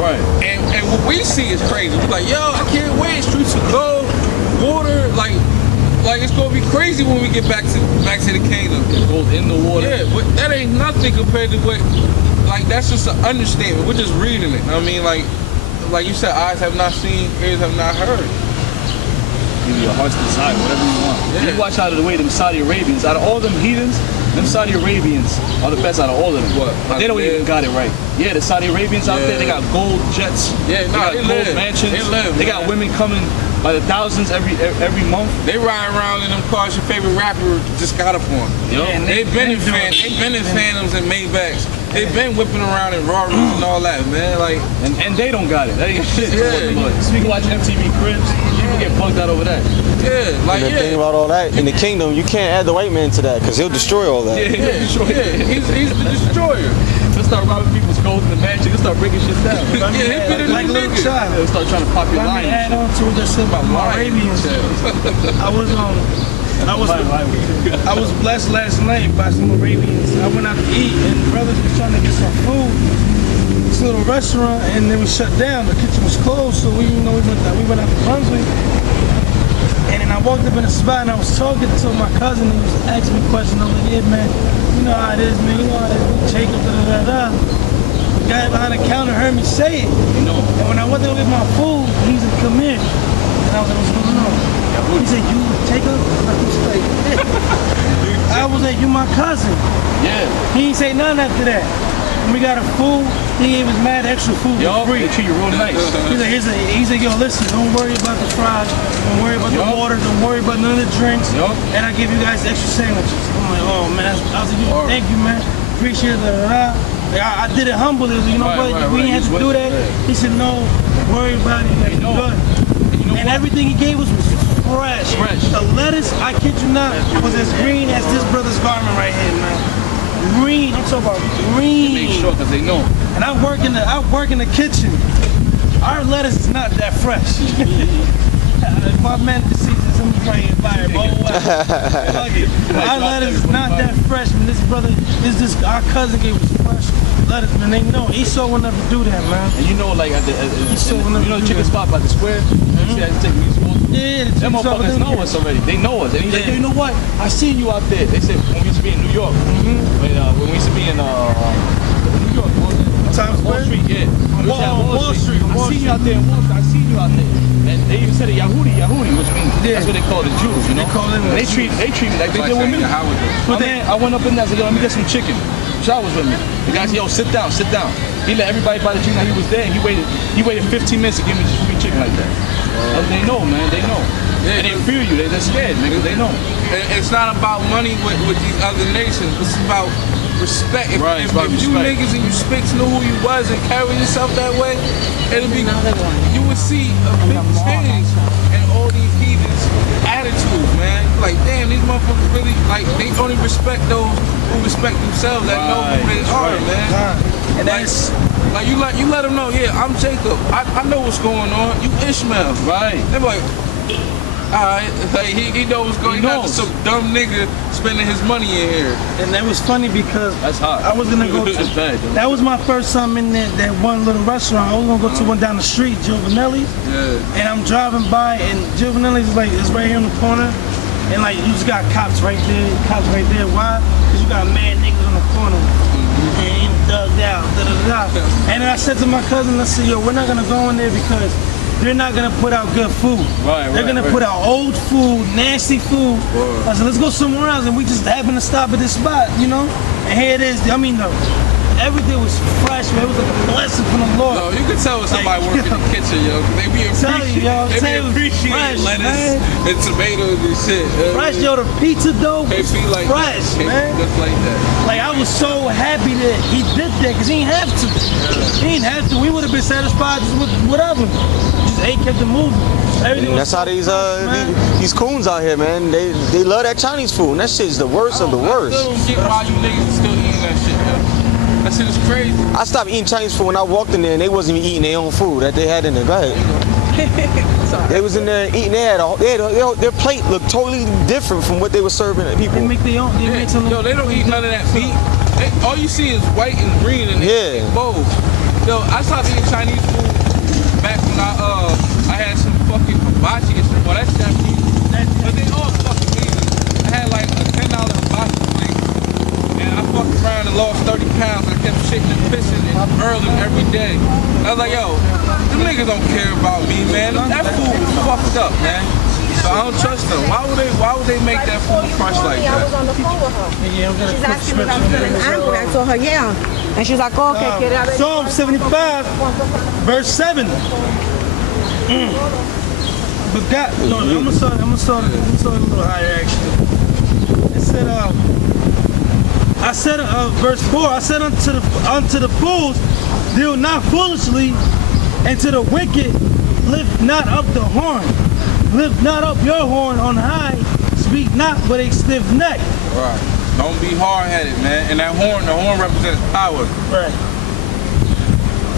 Right. And what we see is crazy. We're like, yo, I can't wait. Streets of gold, water, like it's gonna be crazy when we get back to the kingdom. Gold in the water. Yeah, but that ain't nothing compared to what. Like that's just an understatement. We're just reading it. I mean, like you said, eyes have not seen, ears have not heard. Give you your heart's desire, whatever you want. Yeah. You watch out of the way them Saudi Arabians, out of all them heathens, them Saudi Arabians are the best out of all of them. What? But they don't even got it right. Yeah, the Saudi Arabians out there, they got gold jets. Yeah, they got gold live. mansions. They got women coming by the thousands every month. They ride around in them cars. Your favorite rapper just got up on. Yep. They've been in Phantoms and Maybachs. They've been whipping around in Rarers and all that, man. Like, and they don't got it. That ain't shit. Yeah. So we can watch MTV Cribs. People get bugged out over that. Yeah, like And the thing about all that, in the kingdom, you can't add the white man to that because he'll destroy all that. He's the destroyer. He'll start robbing people's gold in the mansion. He'll start breaking shit down. Yeah, he's been in Like a the little nigga. child. He'll start trying to pop your Let line. me add on to what they said about Arabians. I was blessed last night by some Arabians. I went out to eat and the brothers was trying to get some food. This little restaurant and it was shut down. The kitchen was closed, so we went out to Brunswick. And then I walked up in the spot and I was talking to my cousin and he was asking me questions. I was like, yeah man, you know how it is, man. You know how it is, Jacob, da. The guy behind the counter heard me say it. You know. And when I went to go get my food, he said, come in. And I was like, what's going on? He said, you Jacob? I was like, yeah. I was like, you my cousin. Yeah. He ain't say nothing after that. When we got a food, he gave us mad extra food for free. They treat you real nice. He said, yo, listen, don't worry about the fries, don't worry about the water, don't worry about none of the drinks. And I give you guys extra sandwiches. I'm like, oh man, I was like, thank you, man. Appreciate it. Like, I did it humbly. You know what? We didn't have to do that. He said, no, don't worry about it. Like, good. And everything he gave us was fresh. The lettuce, I kid you not, was as green as this brother's garment right here, man. Green, I'm talking about green. They make sure because they know. And I work in the kitchen. Our lettuce is not that fresh. If my man sees this, I'm trying to buy it. Our lettuce is not that fresh. And this our cousin gave us fresh lettuce, man. They know. Esau will never do that, man. And you know, like at the chicken spot by the square. See, I take these photos. Yeah, them motherfuckers know us already. They know us. And he's like, yo, you know what? I seen you out there. They said when we used to be in New York. When we used to be in New York, Times Wall Square? Street, yeah. Wall Street. I seen you out there in Wall Street. I seen you out there. And they even said it Yahudi, which means that's what they call the Jews, you know? They treat me like they did with me. But then I went up in there and said, yo, let me get some chicken. Shaw was with me. The guy said, yo, sit down. He let everybody buy the chicken. He was there. And he waited 15 minutes to give me just free chicken like that. And they know, man. They know. And they feel you. They're scared, nigga. They know. It's not about money with these other nations. It's about respect. If you niggas and you spicks knew who you was and carry yourself that way, you would see a big change in all these heathens' attitudes, man. Like, damn, these motherfuckers really, like, they only respect those who respect themselves, that know who they are, man. And like you let them know, yeah, I'm Jacob. I know what's going on. You Ishmael. Right. They're like, alright, like he knows what's going on. He's not just some dumb nigga spending his money in here. And that was funny because that's hot. I was gonna go to that was my first time in that one little restaurant. I was gonna go to one down the street, Giovanelli's. Yeah. And I'm driving by and Giovanelli's is like it's right here in the corner. And like you just got cops right there. Why? Because you got mad niggas on the corner. And dugged out. And then I said to my cousin, I said, yo, we're not gonna go in there because they're not gonna put out good food. They're gonna put out old food, nasty food. I said, let's go somewhere else. And we just happened to stop at this spot, you know? And here it is. I mean, everything was fresh, man. It was like a blessing from the Lord. No, you can tell when somebody working in the kitchen, yo. They be appreciating lettuce and tomatoes and shit. Fresh, yo. The pizza dough was like fresh, man. Just like that. Like, I was so happy that he did that because he didn't have to. He didn't have to. We would have been satisfied just with whatever. Just ate, kept it moving. That's how these coons out here, man. They love that Chinese food. And that shit's the worst of the worst. I still don't get why you niggas still eating that shit, yo. That shit is crazy. I stopped eating Chinese food when I walked in there and they wasn't even eating their own food that they had in there. Go ahead. They was in there eating. Their plate looked totally different from what they were serving at people. They make their own. Yo, they don't eat none of that meat. All you see is white and green in their bowl. Yo, I started eating Chinese food back when I had some fucking hibachi and shit. Well, that's Japanese. But they all fucking amazing. I had like a $10 hibachi plate. And I fucked around and lost 30 pounds. I kept shitting and pissing and early every day. I was like, yo, them niggas don't care about me, man. That food was fucked up, man. So I don't trust them. Why would they make that food crush like I that? was on the phone with her. Yeah, I'm gonna She's quick asking me if I'm scripture. feeling angry. I told her, yeah. And she's like, oh, okay, quiere a ver. Psalm 75, verse 7. But God, no, I'm gonna start a little higher actually. It said, I said, verse 4, I said unto the fools, deal not foolishly, and to the wicked, lift not up the horn. Lift not up your horn on high, speak not with a stiff neck. Right. Don't be hard-headed, man. And that horn, the horn represents power. Right.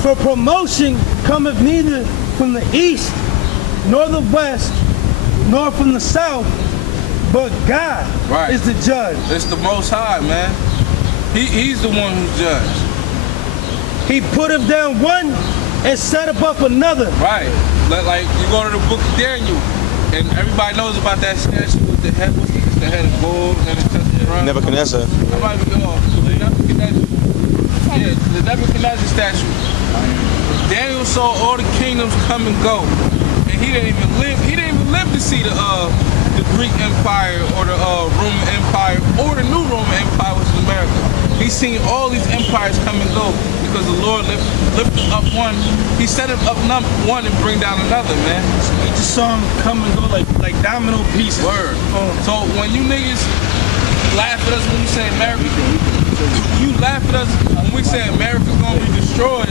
For promotion cometh neither from the east, nor the west, nor from the south, but God is the judge. It's the Most High, man. He's the one who judged. He putteth down one and set up another. Right. Like you go to the book of Daniel, and everybody knows about that statue with the head. It's the head of gold and it touches the ground. Nebuchadnezzar. I might be off. The Nebuchadnezzar. Yeah, the Nebuchadnezzar statue. Daniel saw all the kingdoms come and go, and he didn't even live to see the Greek Empire or the Roman Empire or the new Roman Empire, which is America. He's seen all these empires come and go because the Lord lifted up one. He set it up one and bring down another, man. You just saw him come and go like domino pieces. Word. So when you niggas laugh at us when we say America, you laugh at us when we say America's gonna be destroyed.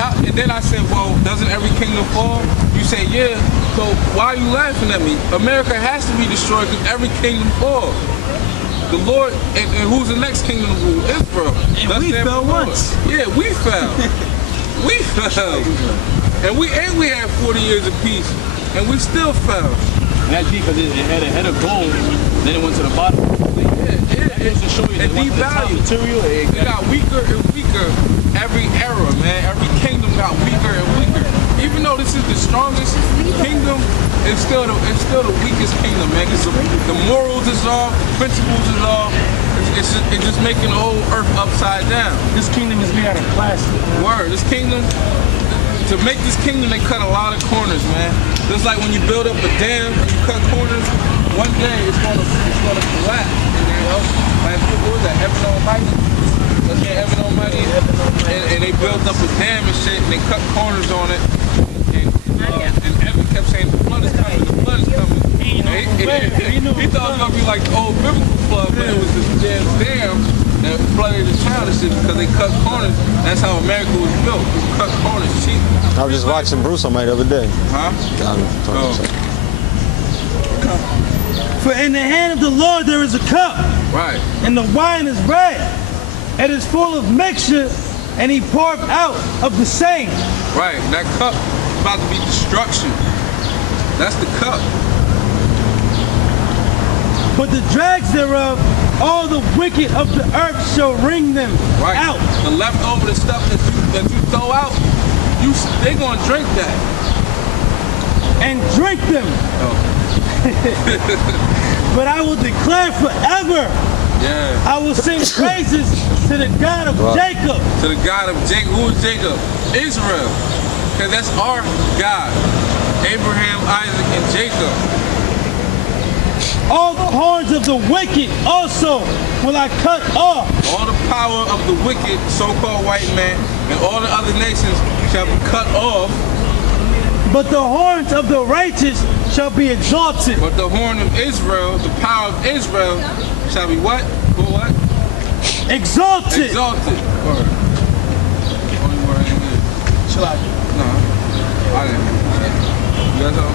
And then I said, well, doesn't every kingdom fall? You say, yeah. So why are you laughing at me? America has to be destroyed because every kingdom falls. The Lord, and who's the next kingdom to rule? Israel. And we fell once. Yeah, we fell. We fell. And we had 40 years of peace, and we still fell. And that's because it had a head of gold, then it went to the bottom. It devalued. Material. It got weaker and weaker every era, man. Every kingdom got weaker and weaker. Even though this is the strongest kingdom, it's still the weakest kingdom, man. Because the morals is off, the principles is off. It's just making the whole earth upside down. This kingdom is made out of plastic. Word, this kingdom. To make this kingdom, they cut a lot of corners, man. Just like when you build up a dam and you cut corners, one day it's gonna collapse. And then, like what was that? Heaven Almighty. Yeah, Heaven Almighty. And they built up a dam and shit, and they cut corners on it. And Evan kept saying, the flood is coming, the flood is coming. He thought it was gonna be like the old biblical flood, but it was this dam that flooded the town and shit because they cut corners. That's how America was built. Cut corners cheap. I was just watching Bruce on my the other day. Huh? For in the hand of the Lord there is a cup. Right. And the wine is red. It is full of mixture, and he poured out of the same. Right. That cup is about to be destruction. That's the cup. But the dregs thereof, all the wicked of the earth shall wring them out. The leftover, the stuff that you throw out, they gonna drink that. And drink them. But I will declare forever. Yeah. I will sing praises to the God of Jacob. To the God of Jacob. Who is Jacob? Israel. Because that's our God. Abraham, Isaac, and Jacob. All the horns of the wicked also will I cut off. All the power of the wicked, so-called white man, and all the other nations shall be cut off. But the horns of the righteous shall be exalted. But the horn of Israel, the power of Israel, shall be what? For what? Exalted. Exalted. Word. Only word ain't good. No. I didn't. You guys know?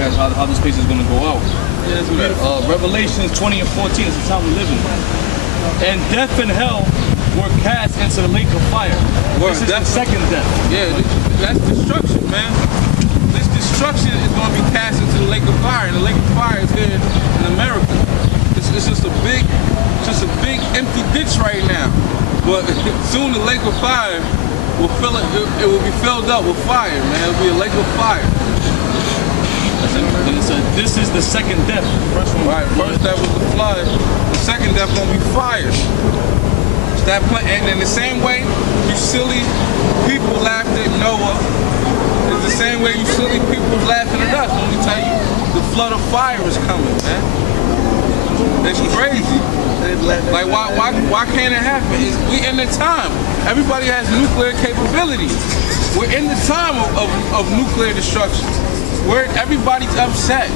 That's how this place is going to go out. Yeah, that's Revelations 20 and 14 is the time we live in. And death and hell were cast into the lake of fire. This is the second death. Yeah, that's destruction, man. This destruction is going to be cast into the lake of fire. And the lake of fire is here in America. It's just a big empty ditch right now. But soon the lake of fire will fill it. It will be filled up with fire, man. It'll be a lake of fire. And it said, this is the second death. First one. Right. First death was the flood. The second death gonna be fire. It's that and in the same way, you silly people laughed at Noah. It's the same way you silly people was laughing at us when we tell you the flood of fire is coming, man. It's crazy. Like why can't it happen? We in the time. Everybody has nuclear capabilities. We're in the time of nuclear destruction. Where everybody's upset.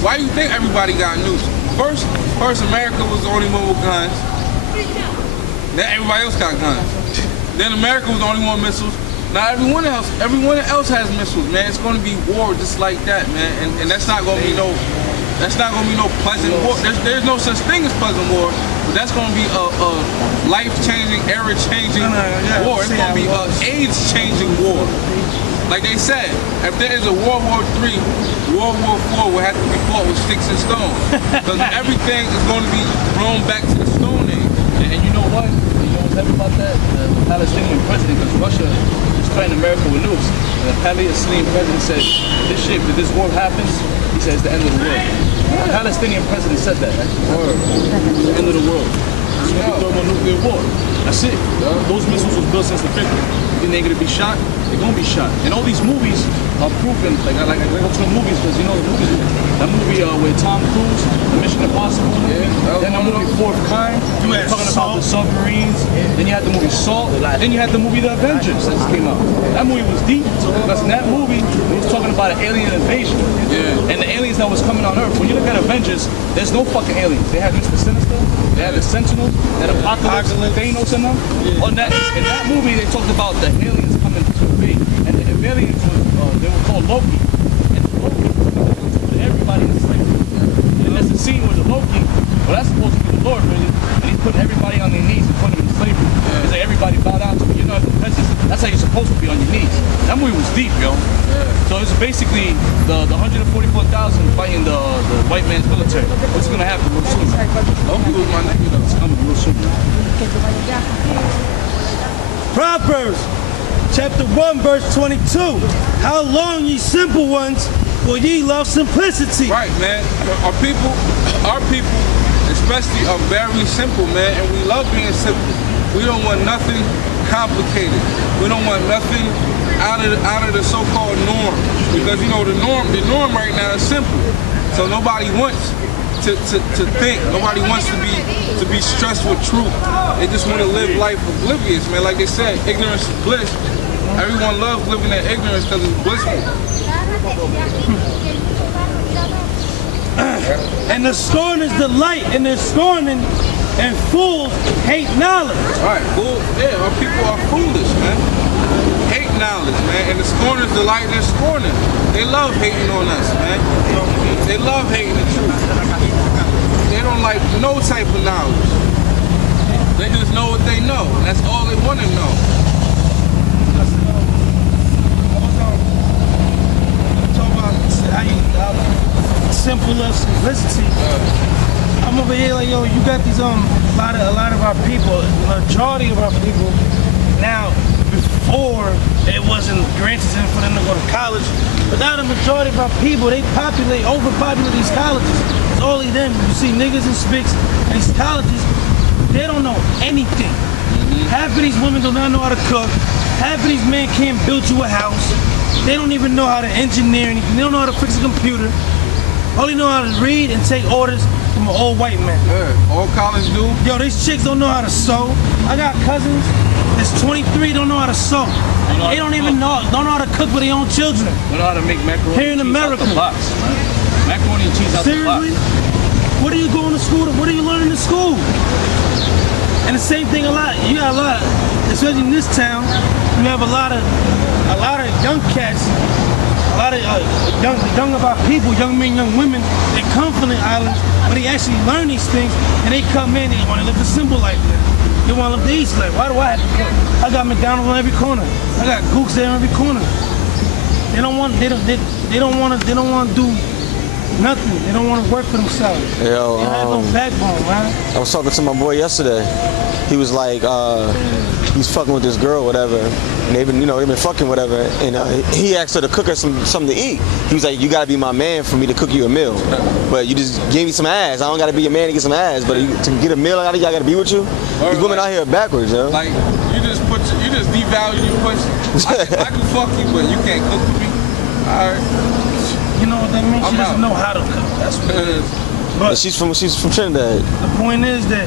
Why do you think everybody got nukes? First America was the only one with guns. Then everybody else got guns. Then America was the only one with missiles. Now everyone else has missiles, man. It's going to be war just like that, man. And that's not going to be no pleasant war. There's no such thing as pleasant war. But that's going to be a life-changing, era-changing war. It's going to be an age-changing war. Like they said, if there is a World War III, World War IV will have to be fought with sticks and stones. Because everything is going to be thrown back to the Stone Age. And you know what? You know what's heavy about that? The Palestinian president, because Russia is threatening America with nukes. And the Palestinian president said, if this war happens, he says it's the end of the world. The Palestinian president said that. It's the end of the world. It's going to be thermonuclear war. That's it. Those missiles was built since the 50s. You think they're going to be shot? They're going to be shot. And all these movies are proven, like I go to the movies because you know the movies, that movie with Tom Cruise, the Mission Impossible movie, then the movie Fourth Kind, talking about the submarines, then you had the movie Salt, then you had the movie The Avengers that just came out. That movie was deep because in that movie, it was talking about an alien invasion. And the aliens that was coming on Earth. When you look at Avengers, there's no fucking aliens. They had Mr. Sinister, they had the Sentinels, they had Apocalypse, Thanos in them. In that movie, they talked about the aliens coming to invade. And the aliens they were called Loki. And Loki put everybody in slavery. And that's the scene where the Loki, well, that's supposed to be the Lord, really. And he's putting everybody on their knees and putting them in slavery. He's like, everybody bow down to me. You're not the peasants. That's how you're supposed to be, on your knees. That movie was deep, yo. So it's basically the 144,000 fighting the white man's military. What's gonna happen real soon? It's coming real soon. Proverbs chapter 1 verse 22. How long, ye simple ones, will ye love simplicity? Right, man. Our people especially are very simple, man, and we love being simple. We don't want nothing complicated. We don't want nothing out of the so-called norm, because you know the norm right now is simple. So nobody wants to think. Nobody wants to be stressed with truth. They just want to live life oblivious, man. Like they said, ignorance is bliss. Everyone loves living in ignorance because it's blissful. And the scorners delight in their scorning, and fools hate knowledge. Right, our people are foolish, man. Hate knowledge, man. And the scorners delight in their scorning. They love hating on us, man. They love hating the truth. They don't like no type of knowledge. They just know what they know. That's all they want to know. Simple love, simplicity. I'm over here like, yo, you got these a lot of our people, majority of our people. Now, before it wasn't granted for them to go to college, but now the majority of our people, they overpopulate these colleges. It's only them. You see niggas and spics in these colleges, they don't know anything. Half of these women do not know how to cook. Half of these men can't build you a house. They don't even know how to engineer anything. They don't know how to fix a computer. Only know how to read and take orders from an old white man. Yeah, all college do. Yo, these chicks don't know how to sew. I got cousins that's 23, don't know how to sew. They don't even know how to cook for their own children. They know how to make macaroni here in America. Out the box, man. Macaroni and cheese out the box. Seriously? What are you going to school to? What are you learning in school? And the same thing you got a lot, especially in this town, you have a lot of young cats, a lot of young of our people, young men, young women, they come from the islands, but they actually learn these things, and they come in, they want to live the simple life. They want to live the east life. Why do I have to go? I got McDonald's on every corner. I got Gooks there on every corner. They don't want to do Nothing. They don't want to work for themselves. Yo, They have no backbone, man. I was talking to my boy yesterday. He was like, he's fucking with this girl, whatever. And they've been fucking, whatever. And he asked her to cook her something to eat. He was like, you gotta be my man for me to cook you a meal. But you just gave me some ass. I don't gotta be your man to get some ass. But to get a meal out of you, I gotta be with you. These women out here are backwards, yo. Like, you just devalue your pussy. I can fuck you, but you can't cook for me. All right. You know what that means? She doesn't know how to cook. That's what it is. But she's from Trinidad. the point is that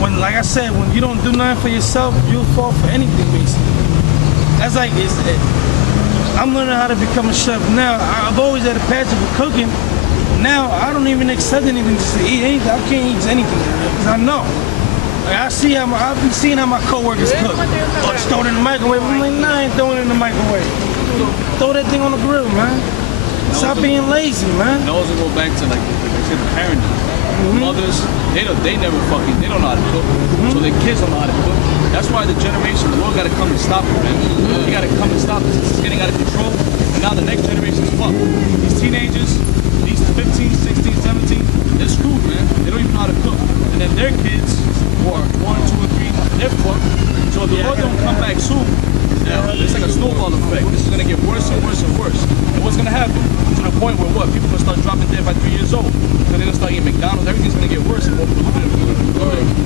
when, like I said, when you don't do nothing for yourself, you'll fall for anything, basically. That's like I'm learning how to become a chef now. I've always had a passion for cooking. Now I don't even accept anything just to eat anything. I can't eat anything because I know. Like I've been seeing how my coworkers cook. Or just throw it in the microwave. I'm like, nah, I ain't throwing it in the microwave. Throw that thing on the grill, man. Stop being lazy, man. And also go back to like the parenting. Mothers, they never they don't know how to cook. So their kids don't know how to cook. That's why the world gotta come and stop it, man. You gotta come and stop this. It's getting out of control. And now the next generation is fucked. These teenagers, these 15, 16, 17, they're screwed, man. They don't even know how to cook. And then their kids, who are 1, 2, or 3, they're fucked. So if the world don't come back soon, it's like a snowball effect. This is gonna get worse and worse and worse. And what's gonna happen? To the point where what? People gonna start dropping dead by 3 years old. So they're gonna start eating McDonald's. Everything's gonna get worse and more polluted.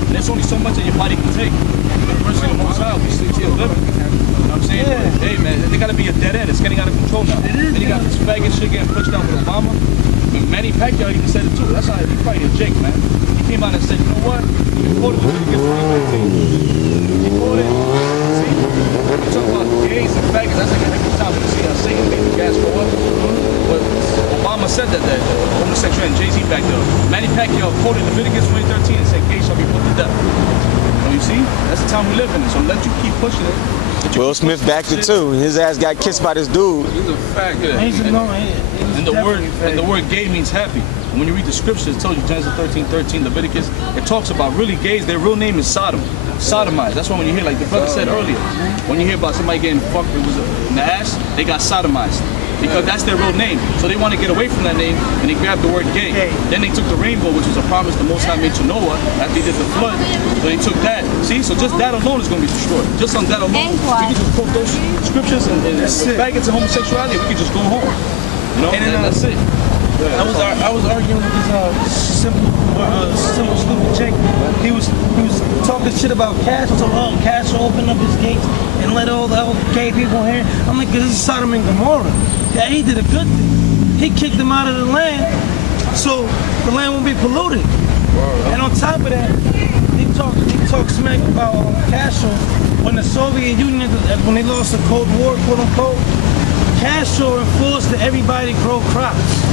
And there's only so much that your body can take. The person in the most child, we still living. You know what I'm saying? Yeah. Hey man, they gotta be a dead end. It's getting out of control now. And you got this faggot shit getting pushed out with Obama. And Manny Pacquiao even said it too. That's how he probably a Jake, man. He came out and said, you know what? He quoted against 2019. He quoted. See? We talk about gays and faggots. That's like every time we see how Satan made the gas go up. But Obama said that homosexual and Jay-Z back there. Manny Pacquiao quoted Leviticus 20:13 and said, "Gay shall be put to death." So you see, that's the time we live in. So let you keep pushing it. Will Smith backed it too. His ass got kissed by this dude. It's a fact. And the word gay means happy. And when you read the scriptures, it tells you Genesis 13:13, Leviticus, it talks about really gays, their real name is Sodom. Sodomized. That's why when you hear, like the brother said earlier, when you hear about somebody getting fucked in the ass, they got sodomized. Because that's their real name. So they want to get away from that name and they grabbed the word gay. Then they took the rainbow, which was a promise the Most High made to Noah after he did the flood. So they took that. See, so just that alone is going to be destroyed. Just on that alone, we can just quote those scriptures and faggots and homosexuality, we can just go home. You know, and that's it. I was arguing with this simple stupid chick. He was talking shit about Castro. Oh, Castro opened up his gates and let all the other gay people in here. I'm like, this is Sodom and Gomorrah. Yeah, he did a good thing. He kicked them out of the land, so the land won't be polluted. And on top of that, he talked smack about Castro when the Soviet Union, when they lost the Cold War, quote unquote. Castro enforced that everybody grow crops.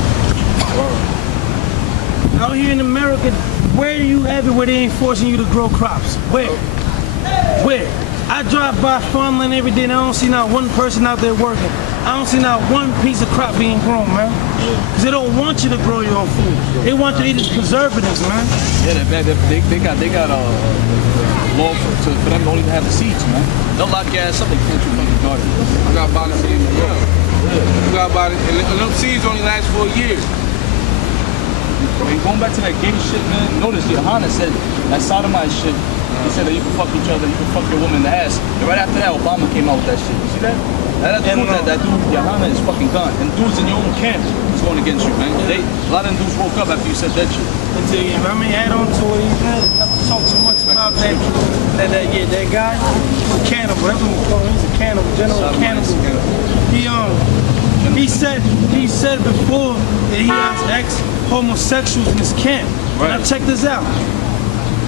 Out here in America, where do you have it where they ain't forcing you to grow crops? Where? I drive by farmland every day and I don't see not one person out there working. I don't see not one piece of crop being grown, man. Because they don't want you to grow your own food. They want you to eat these preservatives, man. Yeah, they got a law for them to only have the seeds, man. They'll lock your ass up, they can't you fucking garden. I got about it in the world. You got about it, and them seeds only last for a year. And going back to that gay shit, man, notice Johanna said that sodomized shit. He said that you can fuck each other, you can fuck your woman in the ass. And right after that, Obama came out with that shit. You see that? That dude, Johanna, is fucking gone. And dudes in your own camp is going against you, man. A lot of them dudes woke up after you said that shit. I mean, add on to what he said. Not to talk too much about that guy. He's a cannibal. That's what we call him. He's a cannibal, general cannibal. He said before that he has ex-homosexuals in his camp. Right. Now check this out.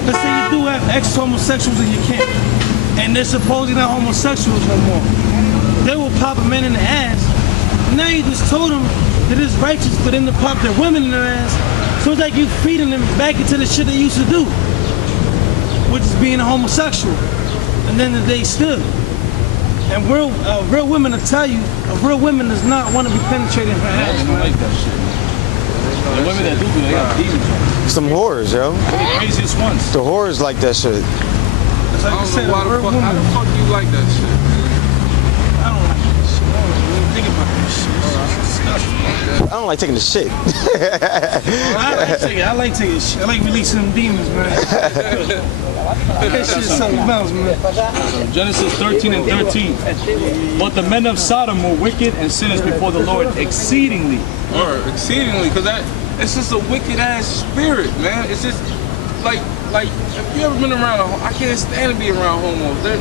Let's say you do have ex-homosexuals in your camp, and they're supposedly not homosexuals no more. They will pop a man in the ass. Now you just told them that it's righteous for them to pop their women in their ass. So it's like you feeding them back into the shit they used to do, which is being a homosexual. And then they stood. And real women will tell you, a real woman does not want to be penetrated in her ass. They don't like that shit. The women that do, they got demons. Some whores, yo. They're the craziest ones. The whores like that shit. It's like I don't know how the fuck you like that shit? I don't like that shit. I don't even think about that shit. It's disgusting. don't like taking the shit. I like taking shit. I like releasing them demons, man. That shit is something else, man. So Genesis 13:13. But the men of Sodom were wicked and sinners before the Lord exceedingly. Or exceedingly, because it's just a wicked ass spirit, man. It's just like if you ever been around, I can't stand to be around homos. They're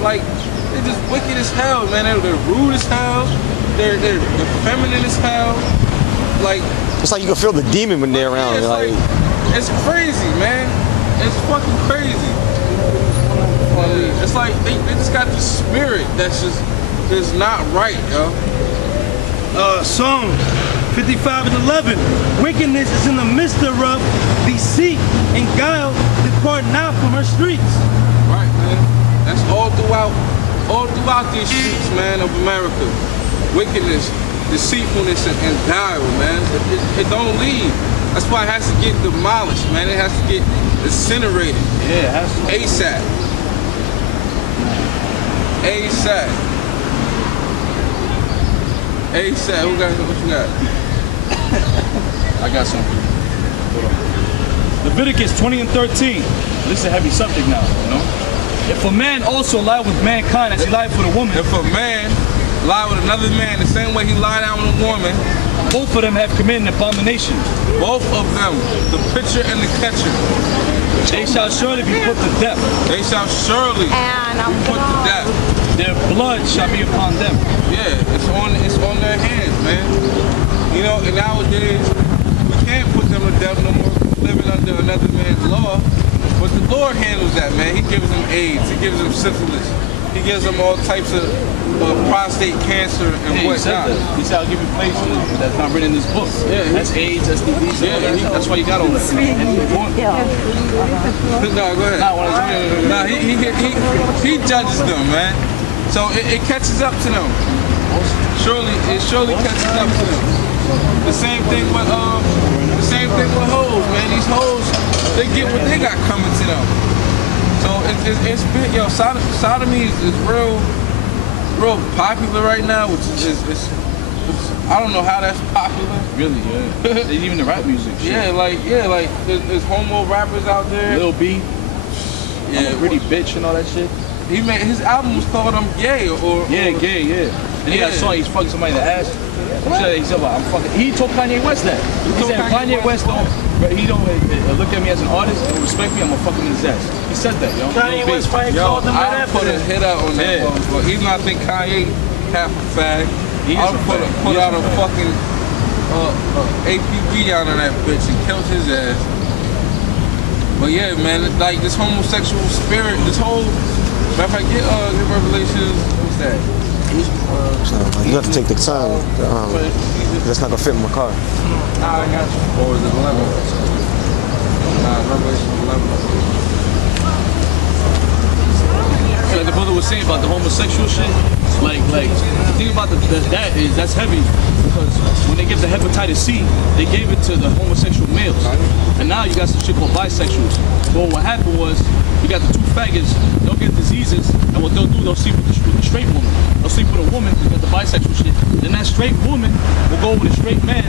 just wicked as hell, man. They're rude as hell. They're feminine as hell. Like It's like you can feel the demon when they're around. it's crazy, man. It's fucking crazy. It's like they just got this spirit that's just not right, yo. Psalm 55:11. Wickedness is in the midst thereof, deceit and guile depart not from her streets. Right, man. That's all throughout these streets, man, of America. Wickedness, deceitfulness, and guile, man. It don't leave. That's why it has to get demolished, man. It has to get incinerated. Yeah, it has to. ASAP. ASAP. ASAP. What you got? I got something. Hold on. Leviticus 20:13. This is a heavy subject now, you know? If a man also lie with mankind as he lied with a woman, If a man lie with another man the same way he lied down with a woman, both of them have committed an abomination. both of them, the pitcher and the catcher, They shall surely be put to death. they shall surely be put to death. Their blood shall be upon them. Yeah, it's on their hands, man. You know, and nowadays we can't put them to death no more, living under another man's law. But the Lord handles that, man. He gives them AIDS, he gives them syphilis, he gives them all types of prostate cancer and Yeah, he said whatnot. that. He said, I'll give you places that's not written in this book. Yeah. That's AIDS, that's disease. Yeah, That's why you got all that. And No, go ahead. No, he judges them, man. So it catches up to them. It surely catches up to them. The same thing with hoes, man. These hoes, they get what they got coming to them. So it's big, yo. Sodomy is real popular right now, which is I don't know how that's popular. Really, yeah. Even the rap music. Shit. Yeah, like there's homo rappers out there. Lil B. Yeah, Pretty bitch and all that shit. He made his album was called Gay or Yeah, gay, yeah. And he got a Yeah. song, he's fucking somebody in the ass. He said, I'm fucking. He told Kanye West that. He told said Kanye Kanye West don't look at me as an artist, don't respect me, I'm gonna fuck him in his ass. He said that, yo. Kanye Lil B. West probably Yo, called them right I after put a that. hit out on that Yeah. one, but even though I think Kanye half a fag, He is I'll a put fag. He put is out a a fag. fucking APB out on that bitch and killed his ass. But yeah, man, like this homosexual spirit, this whole matter of fact, get Revelations, what's that? So you have to take the time. That's not gonna fit in my car. Nah, I got you. Or is it 11? Nah, Revelation 11. Like the brother was saying about the homosexual shit, like the thing about that's heavy because when they give the hepatitis C, they gave it to the homosexual males, and now you got some shit called bisexuals. Well, what happened was you got the two faggots, they'll get diseases, and what they'll do, they'll sleep with the straight woman. They'll sleep with a woman to get the bisexual shit. Then that straight woman will go with a straight man,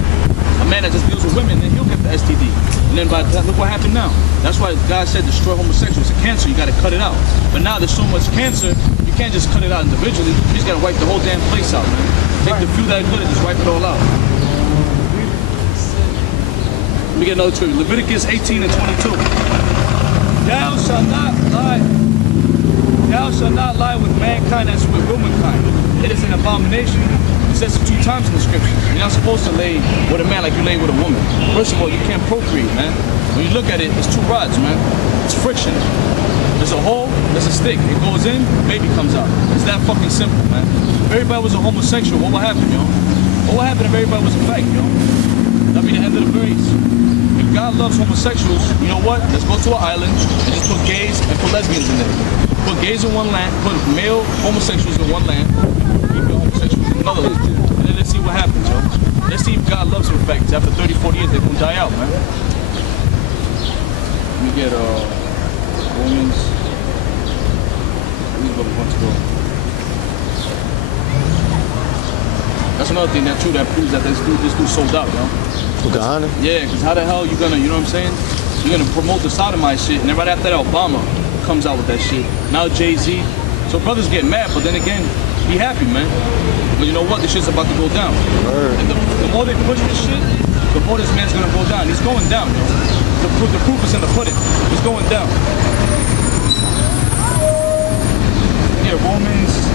a man that just deals with women, then he'll get the STD. And then by that, look what happened now. That's why God said destroy homosexuals. It's a cancer, you gotta cut it out. But now there's so much cancer, you can't just cut it out individually. You just gotta wipe the whole damn place out, man. Take the few that are good and just wipe it all out. Let me get another two. Leviticus 18:22. Thou shalt not lie. Thou shalt not lie with mankind as with womankind. It is an abomination. It says it 2 times in the scripture. You're not supposed to lay with a man like you lay with a woman. First of all, you can't procreate, man. When you look at it, it's 2 rods, man. It's friction. There's a hole, there's a stick. It goes in, baby comes out. It's that fucking simple, man. If everybody was a homosexual, what would happen, yo? What would happen if everybody was a faggot, yo? That'd be the end of the race. If God loves homosexuals, you know what? Let's go to an island and just put gays and put lesbians in there. Put gays in one land, put male homosexuals in one land, female homosexuals in another land. And then let's see what happens, yo. Let's see if God loves them faggots. After 30, 40 years, they're gonna die out, man. Let me get Romans. These are the ones to go. That's another thing that proves that this dude sold out, yo. Ghana? Yeah, because how the hell you gonna, you know what I'm saying? You're gonna promote the sodomite shit, and then right after that, Obama comes out with that shit. Now Jay-Z. So brothers get mad, but then again, be happy, man. But you know what? This shit's about to go down. And the more they push this shit, the more this man's gonna go down. He's going down, yo. The proof is in the pudding. He's going down. Yeah, Romans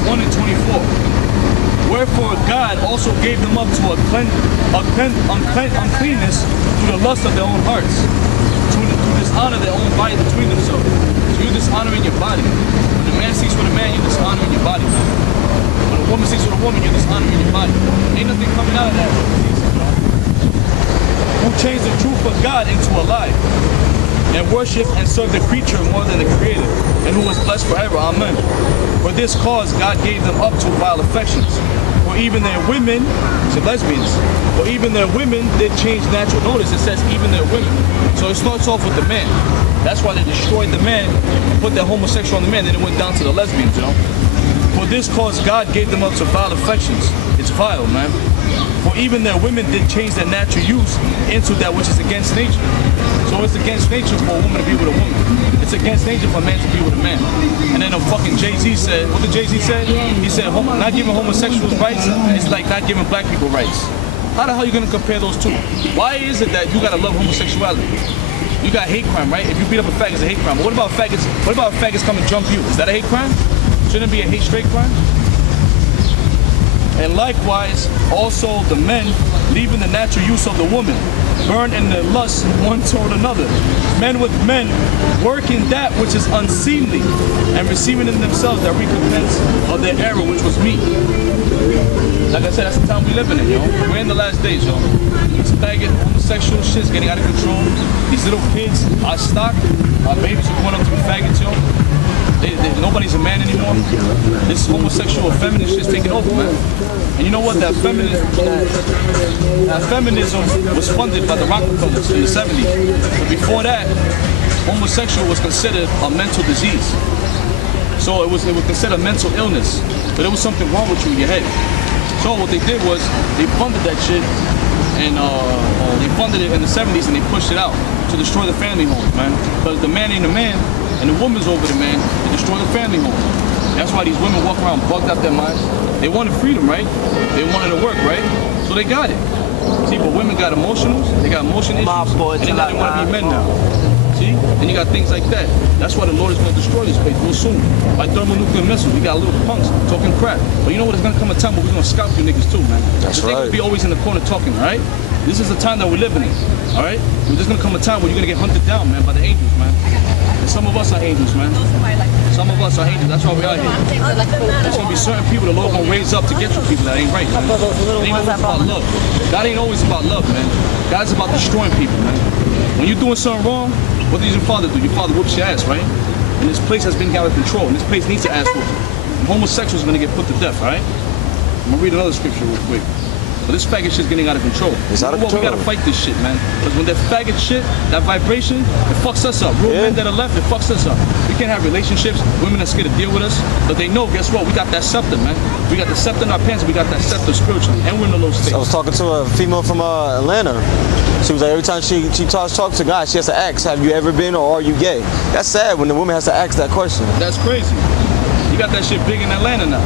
1 and 24. Wherefore God also gave them up to uncleanness through the lust of their own hearts, to dishonor their own body between themselves. So you're dishonoring your body. When a man sees with a man, you're dishonoring your body. When a woman sees with a woman, you're dishonoring your body. Ain't nothing coming out of that. Who changed the truth of God into a lie, and worship and serve the creature more than the creator, and who was blessed forever. Amen. For this cause God gave them up to vile affections. For even their women, so lesbians, for even their women did change natural. Notice it says even their women. So it starts off with the man. That's why they destroyed the man and put their homosexual on the man. Then it went down to the lesbians, you know. For this cause God gave them up to vile affections. It's vile, man. For even their women did change their natural use into that which is against nature. So it's against nature for a woman to be with a woman. It's against nature for a man to be with a man. And then a fucking Jay-Z said, what did Jay-Z say? He said, not giving homosexuals rights is like not giving black people rights. How the hell are you gonna compare those two? Why is it that you gotta love homosexuality? You got hate crime, right? If you beat up a faggot, it's a hate crime. But what about faggots? What about faggots come and jump you? Is that a hate crime? Shouldn't it be a hate straight crime? And likewise, also the men, leaving the natural use of the woman, burn in their lust one toward another. Men with men, working that which is unseemly, and receiving in themselves the recompense of their error, which was meat. Like I said, that's the time we living in, yo. We're in the last days, yo. This faggot, homosexual shit's getting out of control. These little kids, our stock, our babies are going up to be faggots, yo. Nobody's a man anymore. This homosexual feminist shit's taking over, man. And you know what? That feminism was funded by the Rockefellers in the 70s. But before that, homosexual was considered a mental disease. So it was considered a mental illness. But there was something wrong with you in your head. So what they did was they funded that shit, and they funded it in the 70s, and they pushed it out to destroy the family homes, man. Because the man ain't a man, and the woman's over the man to destroy the family home. That's why these women walk around bugged out their minds. They wanted freedom, right? They wanted to work, right? So they got it. See, but women got emotionals, they got emotion issues, and they want to be men now. See? And you got things like that. That's why the Lord is going to destroy this place real soon. By thermonuclear missiles, we got little punks talking crap. But you know what? There's going to come a time where we're going to scalp you niggas too, man. That's right. They're going to be always in the corner talking, all right? This is the time that we're living in, all right? There's going to come a time where you're going to get hunted down, man, by the angels, man. And some of us are angels, man. Some of us are angels. That's why we are here. There's going to be certain people the Lord going to raise up to get you people that ain't right, man. It ain't always about love. God ain't always about love, man. God's about destroying people, man. When you're doing something wrong, what does your father do? Your father whoops your ass, right? And this place has been out of control, and this place needs to ass whoop. And homosexuals are going to get put to death, all right? I'm going to read another scripture real quick. But this faggot shit's getting out of control. It's out of control. We gotta fight this shit, man. Because when that faggot shit, that vibration, it fucks us up. Real men that are left, it fucks us up. We can't have relationships, women are scared to deal with us. But they know, guess what? We got that scepter, man. We got the scepter in our pants, we got that scepter spiritually. And we're in the low state. I was talking to a female from Atlanta. She was like, every time she talks to guys, she has to ask, have you ever been or are you gay? That's sad when the woman has to ask that question. That's crazy. You got that shit big in Atlanta now.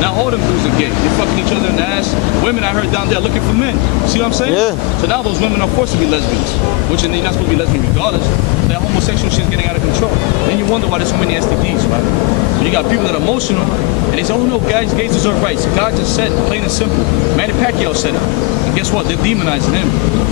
Now all them dudes are gay. They fucking each other in the ass. Women I heard down there looking for men. See what I'm saying? Yeah. So now those women are forced to be lesbians. Which they're not supposed to be lesbian regardless. That homosexual shit's getting out of control. Then you wonder why there's so many STDs, right? But you got people that are emotional and they say, oh no, gays deserve rights. God just said, plain and simple. Manny Pacquiao said it. And guess what? They're demonizing him.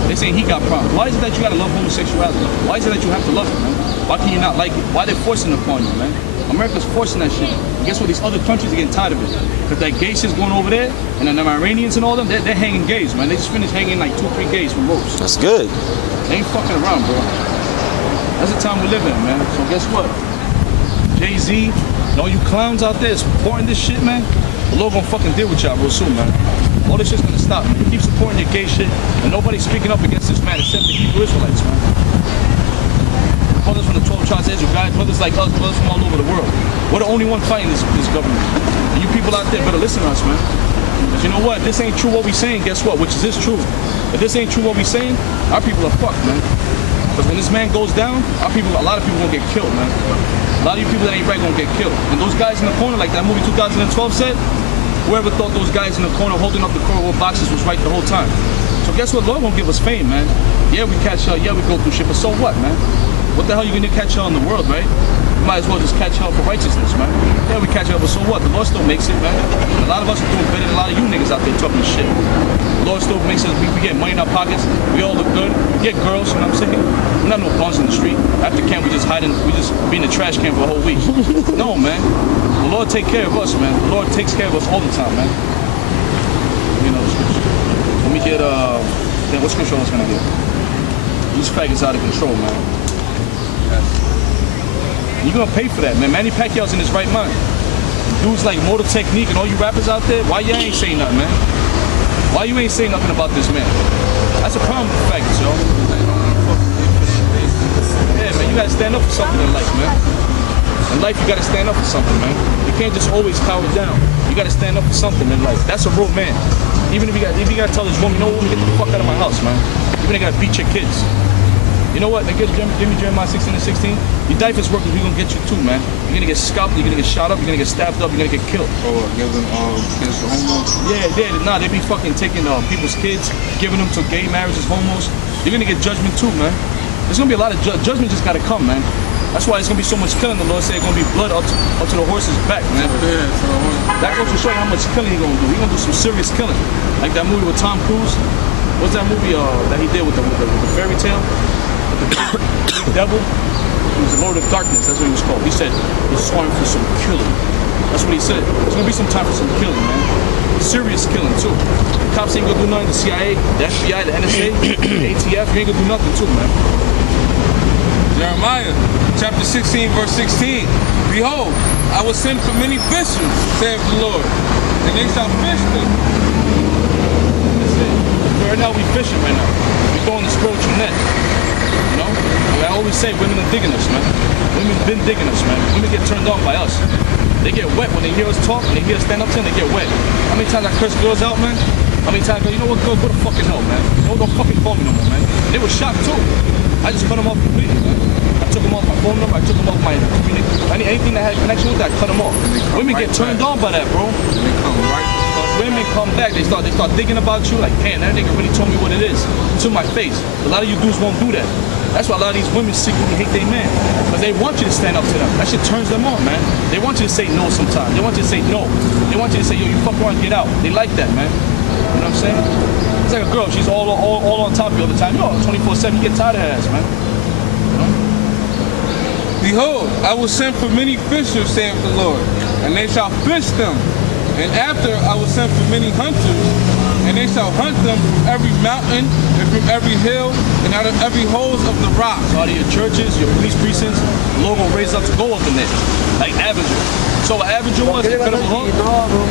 They're saying he got problems. Why is it that you gotta love homosexuality? Why is it that you have to love it, man? Why can you not like it? Why are they forcing it upon you, man? America's forcing that shit. And guess what? These other countries are getting tired of it. Because that gay shit's going over there, and then the Iranians and all them, they're hanging gays, man. They just finished hanging like 2-3 gays from ropes. That's good. They ain't fucking around, bro. That's the time we live in, man. So guess what? Jay-Z and all you clowns out there supporting this shit, man, the Lord gonna fucking deal with y'all real soon, man. All this shit's gonna stop. You keep supporting your gay shit, and nobody's speaking up against this man except the Hebrew Israelites, man. brothers from the 12 tribes of Israel, guys, brothers like us, brothers from all over the world. We're the only one fighting this government. And you people out there better listen to us, man. Because you know what? If this ain't true what we saying, guess what? Which is this true. If this ain't true what we saying, our people are fucked, man. Because when this man goes down, a lot of people gonna get killed, man. A lot of you people that ain't right gonna get killed. And those guys in the corner, like that movie 2012 said, whoever thought those guys in the corner holding up the cardboard boxes was right the whole time. So guess what? Lord won't give us fame, man. Yeah, we catch hell. Yeah, we go through shit. But so what, man? What the hell you gonna catch hell in the world, right? You might as well just catch hell for righteousness, man. Yeah, we catch hell, but so what? The Lord still makes it, man. And a lot of us are doing better than a lot of you niggas out there talking shit. The Lord still makes us, we get money in our pockets. We all look good. We get girls, you know what I'm saying? We're not no bums in the street. After camp, we just be in the trash can for a whole week. No, man. The Lord take care of us, man. The Lord takes care of us all the time, man. You know the scripture. Let me get, then what scripture I was gonna get? These faggots out of control, man. You're gonna pay for that, man. Manny Pacquiao's in his right mind. Dudes like Motor Technique and all you rappers out there, why you ain't saying nothing, man? Why you ain't saying nothing about this man? That's a problem with faggots, yo. Yeah, man, you gotta stand up for something in life, man. In life, you gotta stand up for something, man. You can't just always cower down. You gotta stand up for something in life. That's a real man. Even if you gotta tell this woman, you know what, get the fuck out of my house, man. Even if you gotta beat your kids. You know what? They give me Jeremiah 16:16. Your diapers workers, we gonna get you too, man. You're gonna get scalped, you're gonna get shot up, you're gonna get stabbed up, you're gonna get killed. Oh, give them kids to homos? Yeah, they be fucking taking people's kids, giving them to gay marriages, homos. You're gonna get judgment too, man. There's gonna be a lot of judgment just gotta come, man. That's why it's gonna be so much killing. The Lord said it's gonna be blood up to the horse's back, man. That goes to show you how much killing he's gonna do. He's gonna do some serious killing. Like that movie with Tom Cruise. What's that movie that he did with the fairy tale? The devil. He was the Lord of Darkness. That's what he was called. He said he's sworn for some killing. That's what he said. There's gonna be some time for some killing, man. Serious killing too. The cops ain't gonna do nothing. The CIA, the FBI, the NSA, the ATF, you ain't gonna do nothing too, man. Jeremiah chapter 16, verse 16. Behold, I will send for many fishers, saith the Lord, and they shall fish them. That's it. Right now we fishing right now. We throwing the spiritual net. You know? I always say women are digging us, man. Women been digging us, man. Women get turned on by us. They get wet when they hear us talk, when they hear us stand up to them, they get wet. How many times I curse girls out, man? How many times I go, you know what, girl, go to fucking hell, man. No, don't fucking call me no more, man. And they were shocked too. I just cut them off completely, man. I took them off my phone number, I took them off my anything that had connection with that, I cut them off. Women get turned on by that, bro. They come right. Women come back, they start thinking about you like, damn, that nigga really told me what it is to my face. A lot of you dudes won't do that. That's why a lot of these women secretly hate their man. Because they want you to stand up to them. That shit turns them on, man. They want you to say no sometimes. They want you to say no. They want you to say, yo, you fuck around, get out. They like that, man. You know what I'm saying? It's like a girl, she's all on top of you all the time. Yo, 24/7, you get tired of her ass, man. You know? Behold, I will send for many fishers, saith the Lord, and they shall fish them. And after I will send for many hunters, and they shall hunt them from every mountain and from every hill and out of every holes of the rock. So out of your churches, your police precincts, the Lord will raise up to go up in there. Like Avenger. So what Avenger was, Incredible Hulk,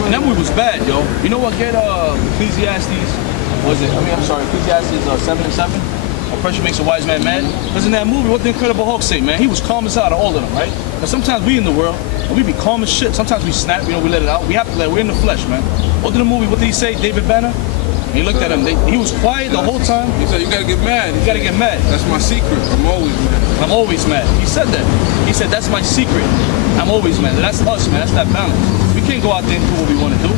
and that movie was bad, yo. You know what, get Ecclesiastes, Ecclesiastes 7:7? Oppression makes a wise man mad. Because in that movie, what the Incredible Hulk say, man? He was calm as hell out of all of them, right? But sometimes we in the world, and we be calm as shit. Sometimes we snap, you know, we let it out. We have to let it, we're in the flesh, man. What did the movie, what did he say, David Banner? And he looked at him, he was quiet the whole time. He said, you gotta get mad. You gotta get mad. That's my secret. I'm always mad. I'm always mad. He said that. He said, that's my secret. I'm always mad. That's us, man. That's that balance. We can't go out there and do what we want to do.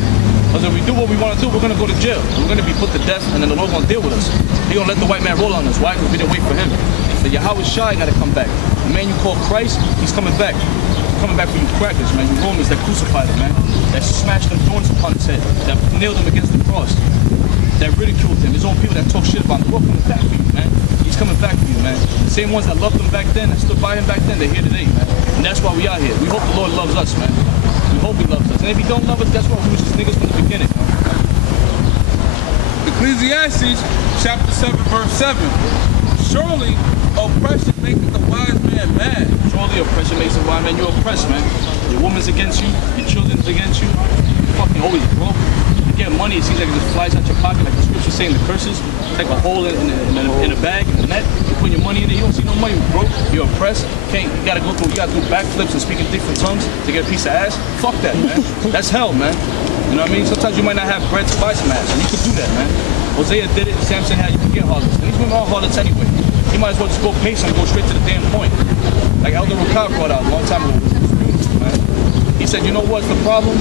Because if we do what we want to do, we're going to go to jail. We're going to be put to death, and then the Lord's going to deal with us. He's going to let the white man roll on us. Why? Because we didn't wait for him. The Yahweh Shai got to come back. The man you call Christ, he's coming back. He's coming back for you crackers, man. You Romans that crucified him, man. That smashed them thorns upon his head. That nailed him against the cross. That ridiculed him. His own people that talk shit about him. The Lord coming back for you, man. He's coming back for you, man. The same ones that loved him back then, that stood by him back then, they're here today, man. And that's why we are here. We hope the Lord loves us, man. We hope he loves us. And if he don't love us, guess what? We was just niggas from the beginning. Ecclesiastes chapter 7, verse 7. Surely oppression maketh the wise man mad. Surely oppression makes a wise man. You're oppressed, man. Your woman's against you. Your children's against you. You're fucking always broke. You're get money, it seems like it just flies out your pocket, like the scripture saying the curses. It's like a hole in a bag, in a net. You put your money in it, you don't see no money, you broke, you're oppressed. You gotta do backflips and speak in different tongues to get a piece of ass. Fuck that, man. That's hell, man. You know what I mean? Sometimes you might not have bread to buy some ass, and you could do that, man. Hosea did it, Samson had, you can get harlots. And these women are harlots anyway. You might as well just go pace and go straight to the damn point. Like Elder Rakab brought out a long time ago, man. He said, you know what's the problem?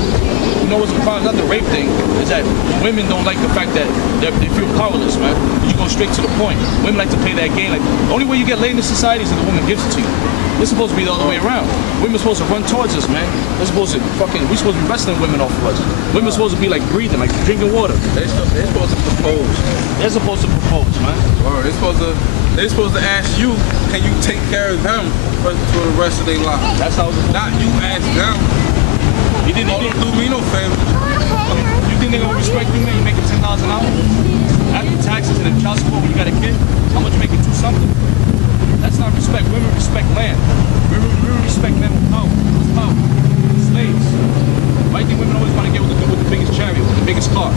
You know what's the problem? Not the rape thing. Is that women don't like the fact that they feel powerless, man. You go straight to the point. Women like to play that game. Like the only way you get laid in society is if the woman gives it to you. It's supposed to be the other way around. Women are supposed to run towards us, man. We're supposed to be wrestling women off of us. Women are supposed to be like breathing, like drinking water. They're supposed to propose. They're supposed to propose, man. Or they're supposed to ask you, can you take care of them for the rest of their life? That's how it's not you ask them. You didn't do me no favor. You think they're gonna respect you, man? You making $10 an hour? After taxes and the child support when you got a kid, how much you making? $2 something? That's not respect. Women respect land. Women respect men with power. What's power? Slaves. Why do you think women always want to get what to do with the biggest chariot, with the biggest car?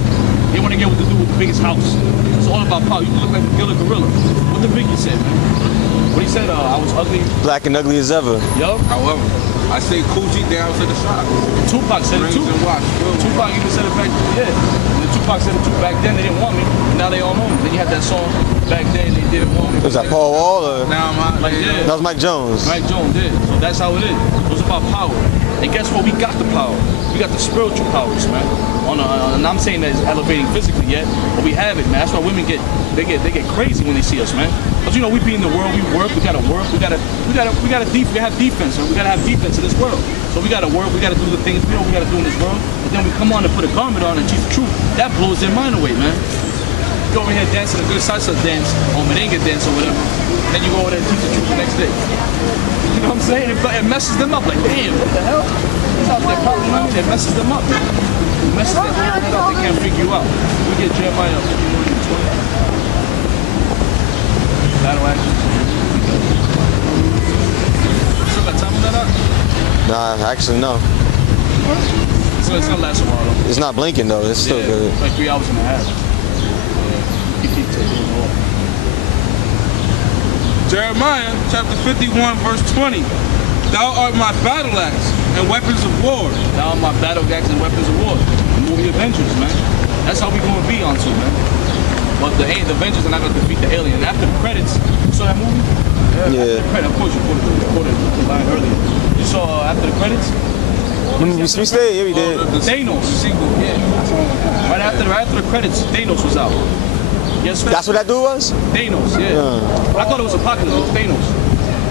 They want to get what to do with the biggest house. It's all about power. You look like a killer gorilla. What the Biggie said, man? What he said, I was ugly. Black and ugly as ever. Yo. However, I say coochie down to the shop. Tupac said it too. Tupac even said it back then. Yeah. And Tupac said it too. Back then they didn't want me, and now they all know me. Then you had that song back then they didn't want me. Was that Paul Wall or? Now I'm out. Like, yeah. That was Mike Jones. Mike Jones did. So that's how it is. It was about power. And guess what? We got the power. We got the spiritual powers, man. And I'm saying that it's elevating physically yet, but we have it, man. That's why women get crazy when they see us, man. Because you know we be in the world, we work, we gotta work, we have defense, and we gotta have defense in this world. So we gotta work, we gotta do the things we know we gotta do in this world. But then we come on and put a garment on and teach the truth. That blows their mind away, man. You over here dancing a good salsa dance or merengue dance or whatever, and then you go over there and teach the truth the next day. You know what I'm saying? It messes them up. Like, damn, what the hell? It's out there probably money. It messes them up. It messes their head up. They can't figure you out. We get Jeremiah up. Battle action. Still got time for that up? Nah, actually no. So it's gonna last a while though. It's not blinking though. It's still good. Like 3 hours and a half. You keep taking it off. Jeremiah chapter 51 verse 20. Thou art my battle axe and weapons of war. Thou art my battle axe and weapons of war. The movie Avengers, man. That's how we gonna be on to, man. But the Avengers are not gonna defeat the alien. And after the credits, you saw that movie? Yeah. Of course you quoted the line earlier. You saw after the credits? We stayed, yeah, we did. Thanos. Right after the credits, Thanos was out. Yes, that's what that dude was? Thanos, yeah. I thought it was Apocalypse, it was Thanos.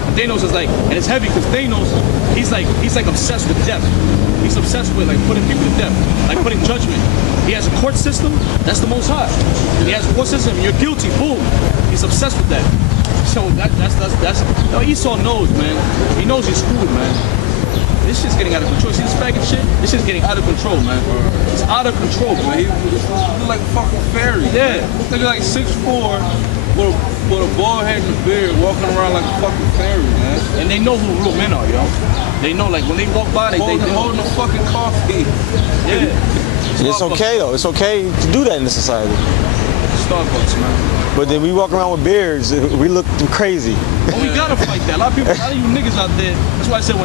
And Thanos is like, and it's heavy because Thanos, he's like obsessed with death. He's obsessed with like putting people to death, like putting judgment. He has a court system, that's the Most High. He has a court system, you're guilty, boom. He's obsessed with that. So that's Esau knows, man. He knows he's screwed, man. This shit's getting out of control. See this faggot shit? This shit's getting out of control, man. It's out of control, man. He look like a fucking fairy. Yeah. Nigga like 6'4", with a bald head and a beard, walking around like a fucking fairy, man. And they know who real men are, yo. They know, like, when they walk by, they holding a fucking coffee. Yeah. It's okay, though. It's okay to do that in this society. Starbucks, man. But then we walk around with beards, we look crazy. But we gotta fight that. A lot of you niggas out there, that's why I said when